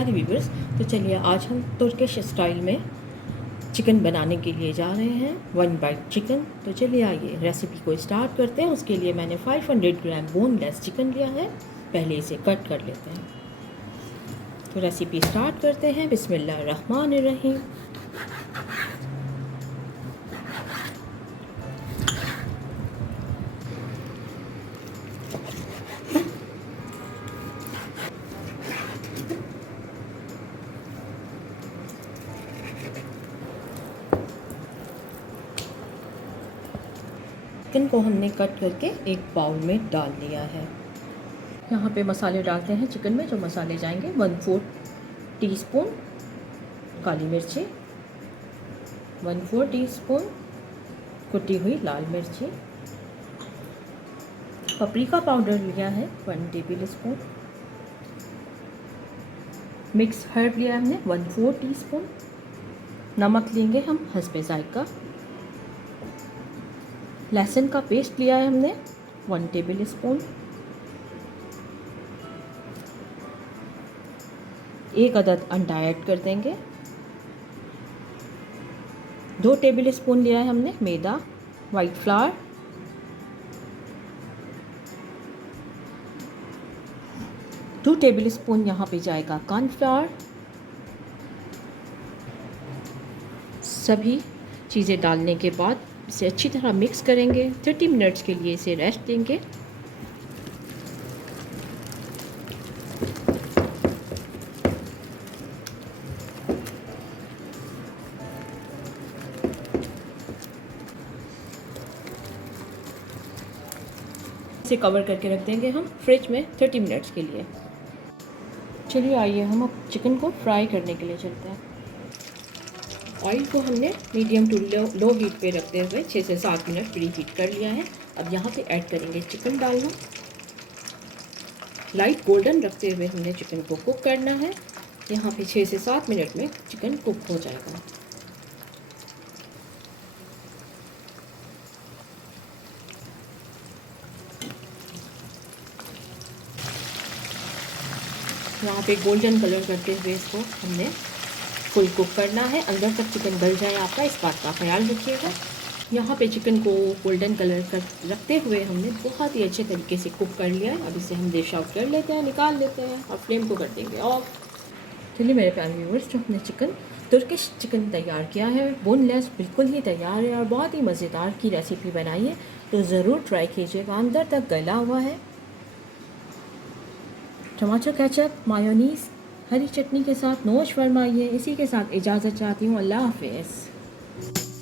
प्यारे व्यूवर्स, तो चलिए आज हम तुर्किश स्टाइल में चिकन बनाने के लिए जा रहे हैं, 1 बाइट चिकन। तो चलिए आइए रेसिपी को स्टार्ट करते हैं। उसके लिए मैंने 500 ग्राम बोनलेस चिकन लिया है, पहले इसे कट कर लेते हैं। तो रेसिपी स्टार्ट करते हैं। बिस्मिल्लाहिर्रहमानिर्रहीम। चिकन को हमने कट करके एक बाउल में डाल लिया है। यहाँ पे मसाले डालते हैं चिकन में। जो मसाले जाएंगे 1/4 टीस्पून काली मिर्ची, 1/4 टीस्पून कुटी हुई लाल मिर्ची, पपरिका पाउडर लिया है 1 टेबल स्पून, मिक्स हर्ब लिया हमने 1/4 टीस्पून, नमक लेंगे हम हस्बे जायका, लहसुन का पेस्ट लिया है हमने 1 टेबल स्पून, 1 अदद अंडा ऐड कर देंगे, 2 टेबल स्पून लिया है हमने मैदा वाइट फ्लावर, 2 टेबल स्पून यहाँ पे जाएगा कॉर्नफ्लावर। सभी चीज़ें डालने के बाद इसे अच्छी तरह मिक्स करेंगे। 30 मिनट्स के लिए इसे रेस्ट देंगे। इसे कवर करके रख देंगे हम फ्रिज में 30 मिनट्स के लिए। चलिए आइए हम अब चिकन को फ्राई करने के लिए चलते हैं। ऑयल को हमने मीडियम टू लो हीट पे रखते हुए 6 से 7 मिनट प्री हीट कर लिया है। अब यहाँ पे ऐड करेंगे चिकन डालना। लाइट गोल्डन रखते हुए हमने चिकन को कुक करना है। यहाँ पे 6 से 7 मिनट में चिकन कुक हो जाएगा। यहाँ पे गोल्डन कलर करते हुए इसको हमने फुल कुक करना है। अंदर तक चिकन गल जाए आपका, इस बात का ख्याल रखिएगा। यहाँ पे चिकन को गोल्डन कलर कर रखते हुए हमने बहुत ही अच्छे तरीके से कुक कर लिया है। अब इसे हम डिश आउट कर लेते हैं, निकाल लेते हैं और फ्लेम को कर देंगे ऑफ। चलिए मेरे प्यारे व्यूअर्स, जो हमने चिकन तुर्किश चिकन तैयार किया है, बोनलेस बिल्कुल ही तैयार है और बहुत ही मज़ेदार की रेसिपी बनाई है, तो ज़रूर ट्राई कीजिएगा। अंदर तक गला हुआ है। टमाटर केचप, मायोनीज़, हरी चटनी के साथ नोश फरमाइए। इसी के साथ इजाज़त चाहती हूँ। अल्लाह हाफ़िज़।